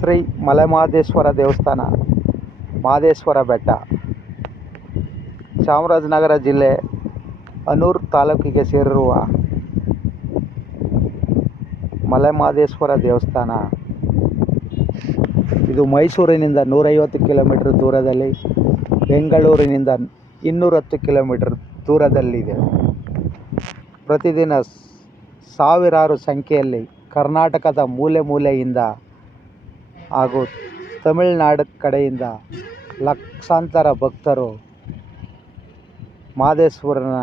ಶ್ರೀ ಮಲೆಮಹದೇಶ್ವರ ದೇವಸ್ಥಾನ ಮಹದೇಶ್ವರ ಬೆಟ್ಟ, ಚಾಮರಾಜನಗರ ಜಿಲ್ಲೆ, ಅನೂರು ತಾಲೂಕಿಗೆ ಸೇರಿರುವ ಮಲೆಮಹದೇಶ್ವರ ದೇವಸ್ಥಾನ. ಇದು ಮೈಸೂರಿನಿಂದ ನೂರೈವತ್ತು ಕಿಲೋಮೀಟ್ರ್ ದೂರದಲ್ಲಿ, ಬೆಂಗಳೂರಿನಿಂದ ಇನ್ನೂರತ್ತು ಕಿಲೋಮೀಟ್ರ್ ದೂರದಲ್ಲಿದೆ. ಪ್ರತಿದಿನ ಸಾವಿರಾರು ಸಂಖ್ಯೆಯಲ್ಲಿ ಕರ್ನಾಟಕದ ಮೂಲೆ ಮೂಲೆಯಿಂದ ಹಾಗೂ ತಮಿಳುನಾಡು ಕಡೆಯಿಂದ ಲಕ್ಷಾಂತರ ಭಕ್ತರು ಮಾದೇಶ್ವರನ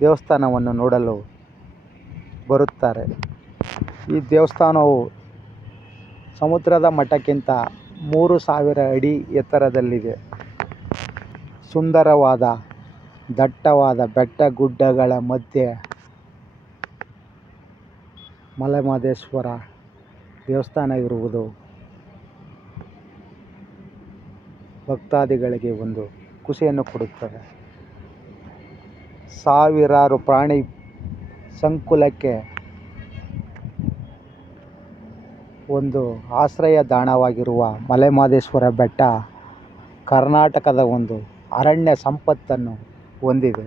ದೇವಸ್ಥಾನವನ್ನು ನೋಡಲು ಬರುತ್ತಾರೆ. ಈ ದೇವಸ್ಥಾನವು ಸಮುದ್ರದ ಮಟ್ಟಕ್ಕಿಂತ ಮೂರು ಸಾವಿರ ಅಡಿ ಎತ್ತರದಲ್ಲಿದೆ. ಸುಂದರವಾದ, ದಟ್ಟವಾದ ಬೆಟ್ಟ ಗುಡ್ಡಗಳ ಮಧ್ಯೆ ಮಲೆಮಹದೇಶ್ವರ ದೇವಸ್ಥಾನ ಇರುವುದು ಭಕ್ತಾದಿಗಳಿಗೆ ಒಂದು ಖುಷಿಯನ್ನು ಕೊಡುತ್ತದೆ ಸಾವಿರಾರು ಪ್ರಾಣಿ ಸಂಕುಲಕ್ಕೆ ಒಂದು ಆಶ್ರಯ ತಾಣವಾಗಿರುವ ಮಲೆಮಹದೇಶ್ವರ ಬೆಟ್ಟ ಕರ್ನಾಟಕದ ಒಂದು ಅರಣ್ಯ ಸಂಪತ್ತನ್ನು ಹೊಂದಿದೆ.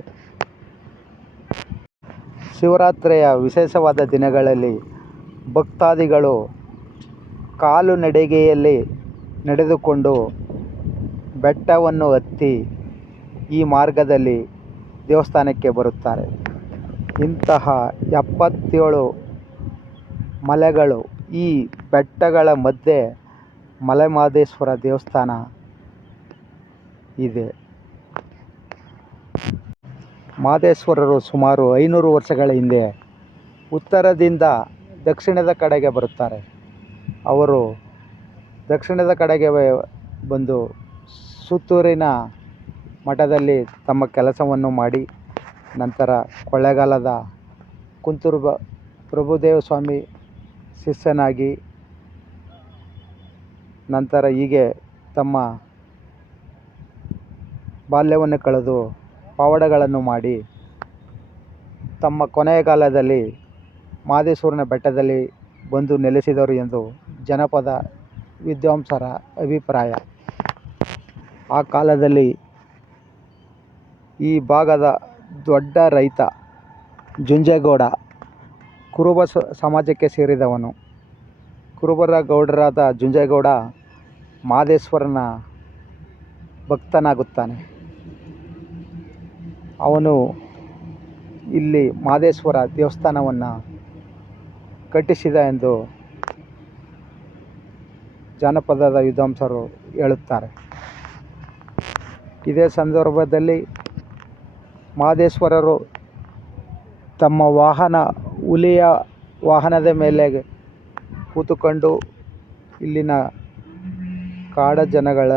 ಶಿವರಾತ್ರಿಯ ವಿಶೇಷವಾದ ದಿನಗಳಲ್ಲಿ ಭಕ್ತಾದಿಗಳು ಕಾಲು ನಡಿಗೆಯಲ್ಲಿ ನಡೆದುಕೊಂಡು ಬೆಟ್ಟವನ್ನು ಹತ್ತಿ ಈ ಮಾರ್ಗದಲ್ಲಿ ದೇವಸ್ಥಾನಕ್ಕೆ ಬರುತ್ತಾರೆ. ಇಂತಹ ಎಪ್ಪತ್ತೇಳು ಮಲೆಗಳು ಈ ಬೆಟ್ಟಗಳ ಮಧ್ಯೆ ಮಲೆಮಹದೇಶ್ವರ ದೇವಸ್ಥಾನ ಇದೆ. ಮಹದೇಶ್ವರರು ಸುಮಾರು ಐನೂರು ವರ್ಷಗಳ ಹಿಂದೆ ಉತ್ತರದಿಂದ ದಕ್ಷಿಣದ ಕಡೆಗೆ ಬರುತ್ತಾರೆ. ಅವರು ದಕ್ಷಿಣದ ಕಡೆಗೆ ಬಂದು ಸುತ್ತೂರಿನ ಮಠದಲ್ಲಿ ತಮ್ಮ ಕೆಲಸವನ್ನು ಮಾಡಿ ನಂತರ ಕೊಳ್ಳೇಗಾಲದ ಕುಂತೂರು ಬ ಪ್ರಭುದೇವ ಸ್ವಾಮಿ ಶಿಷ್ಯನಾಗಿ ನಂತರ ಹೀಗೆ ತಮ್ಮ ಬಾಲ್ಯವನ್ನು ಕಳೆದು ಪಾವಡಗಳನ್ನು ಮಾಡಿ ತಮ್ಮ ಕೊನೆಯ ಕಾಲದಲ್ಲಿ ಮಾದೇಶ್ವರನ ಬೆಟ್ಟದಲ್ಲಿ ಬಂದು ನೆಲೆಸಿದರು ಎಂದು ಜನಪದ ವಿದ್ವಾಂಸರ ಅಭಿಪ್ರಾಯ. ಆ ಕಾಲದಲ್ಲಿ ಈ ಭಾಗದ ದೊಡ್ಡ ರೈತ ಜುಂಜೇಗೌಡ ಕುರುಬ ಸಮಾಜಕ್ಕೆ ಸೇರಿದವನು. ಕುರುಬರ ಗೌಡರಾದ ಜುಂಜೇಗೌಡ ಮಾದೇಶ್ವರನ ಭಕ್ತನಾಗುತ್ತಾನೆ. ಅವನು ಇಲ್ಲಿ ಮಾದೇಶ್ವರ ದೇವಸ್ಥಾನವನ್ನು ಕಟ್ಟಿಸಿದ ಎಂದು ಜಾನಪದದ ವಿದ್ವಾಂಸರು ಹೇಳುತ್ತಾರೆ. ಇದೇ ಸಂದರ್ಭದಲ್ಲಿ ಮಾದೇಶ್ವರರು ತಮ್ಮ ವಾಹನ, ಹುಲಿಯ ವಾಹನದ ಮೇಲೆ ಕೂತುಕೊಂಡು ಇಲ್ಲಿನ ಕಾಡ ಜನಗಳ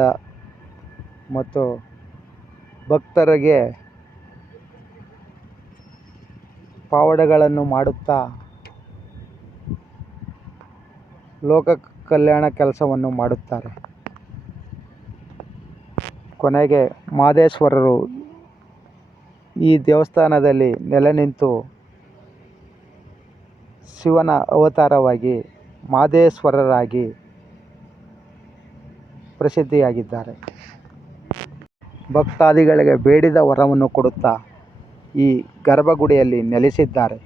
ಮತ್ತು ಭಕ್ತರಿಗೆ ಪಾವಡೆಗಳನ್ನು ಮಾಡುತ್ತಾ ಲೋಕ ಕಲ್ಯಾಣ ಕೆಲಸವನ್ನು ಮಾಡುತ್ತಾರೆ. ಕೊನೆಗೆ ಮಾದೇಶ್ವರರು ಈ ದೇವಸ್ಥಾನದಲ್ಲಿ ನೆಲೆ ನಿಂತು ಶಿವನ ಅವತಾರವಾಗಿ ಮಾದೇಶ್ವರರಾಗಿ ಪ್ರಸಿದ್ಧಿಯಾಗಿದ್ದಾರೆ. ಭಕ್ತಾದಿಗಳಿಗೆ ಬೇಡಿದ ವರವನ್ನು ಕೊಡುತ್ತಾ ಈ ಗರ್ಭಗುಡಿಯಲ್ಲಿ ನೆಲೆಸಿದ್ದಾರೆ.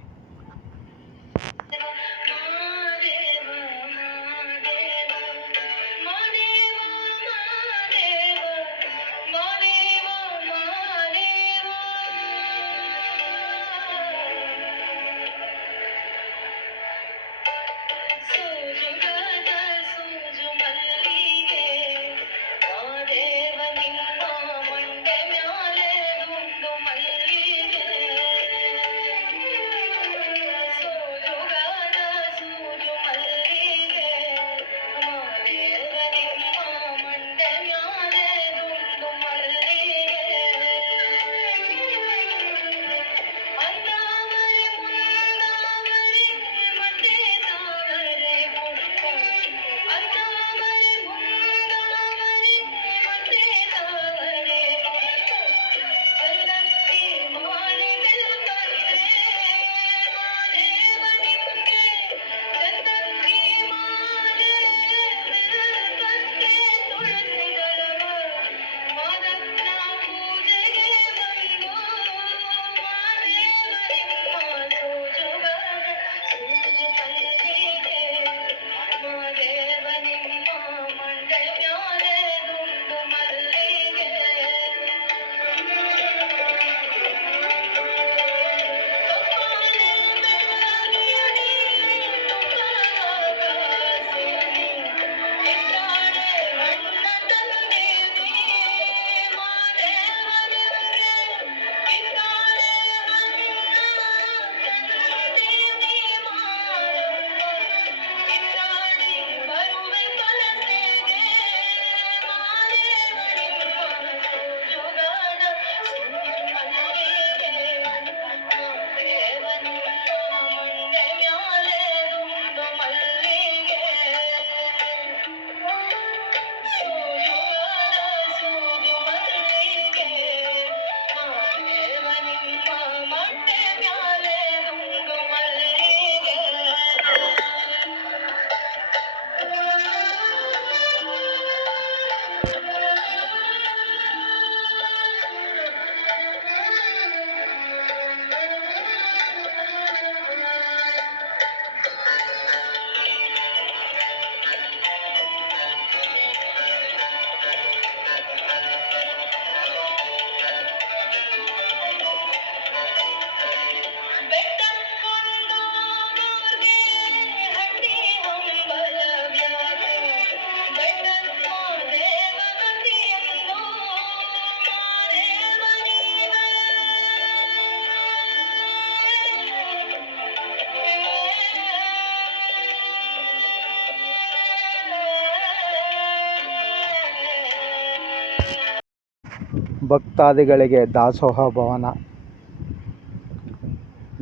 ಭಕ್ತಾದಿಗಳಿಗೆ ದಾಸೋಹ ಭವನ.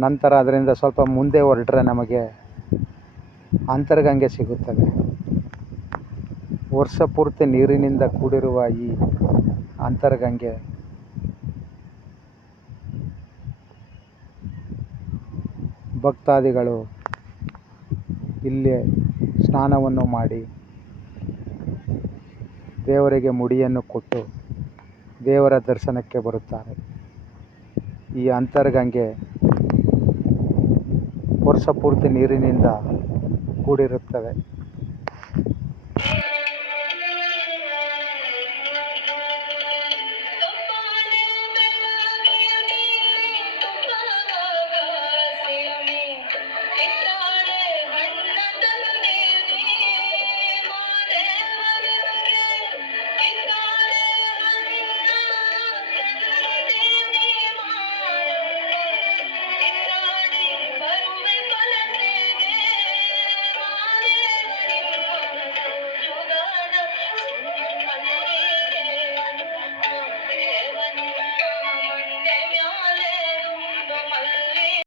ನಂತರ ಅದರಿಂದ ಸ್ವಲ್ಪ ಮುಂದೆ ಹೊರಟ್ರೆ ನಮಗೆ ಅಂತರಗಂಗೆ ಸಿಗುತ್ತದೆ. ವರ್ಷ ಪೂರ್ತಿ ನೀರಿನಿಂದ ಕೂಡಿರುವ ಈ ಅಂತರಗಂಗೆ ಭಕ್ತಾದಿಗಳು ಇಲ್ಲಿ ಸ್ನಾನವನ್ನು ಮಾಡಿ ದೇವರಿಗೆ ಮುಡಿಯನ್ನು ಕೊಟ್ಟು ದೇವರ ದರ್ಶನಕ್ಕೆ ಬರುತ್ತಾರೆ. ಈ ಅಂತರ್ಗಂಗೆ ವರ್ಷ ಪೂರ್ತಿ ನೀರಿನಿಂದ ಕೂಡಿರುತ್ತವೆ.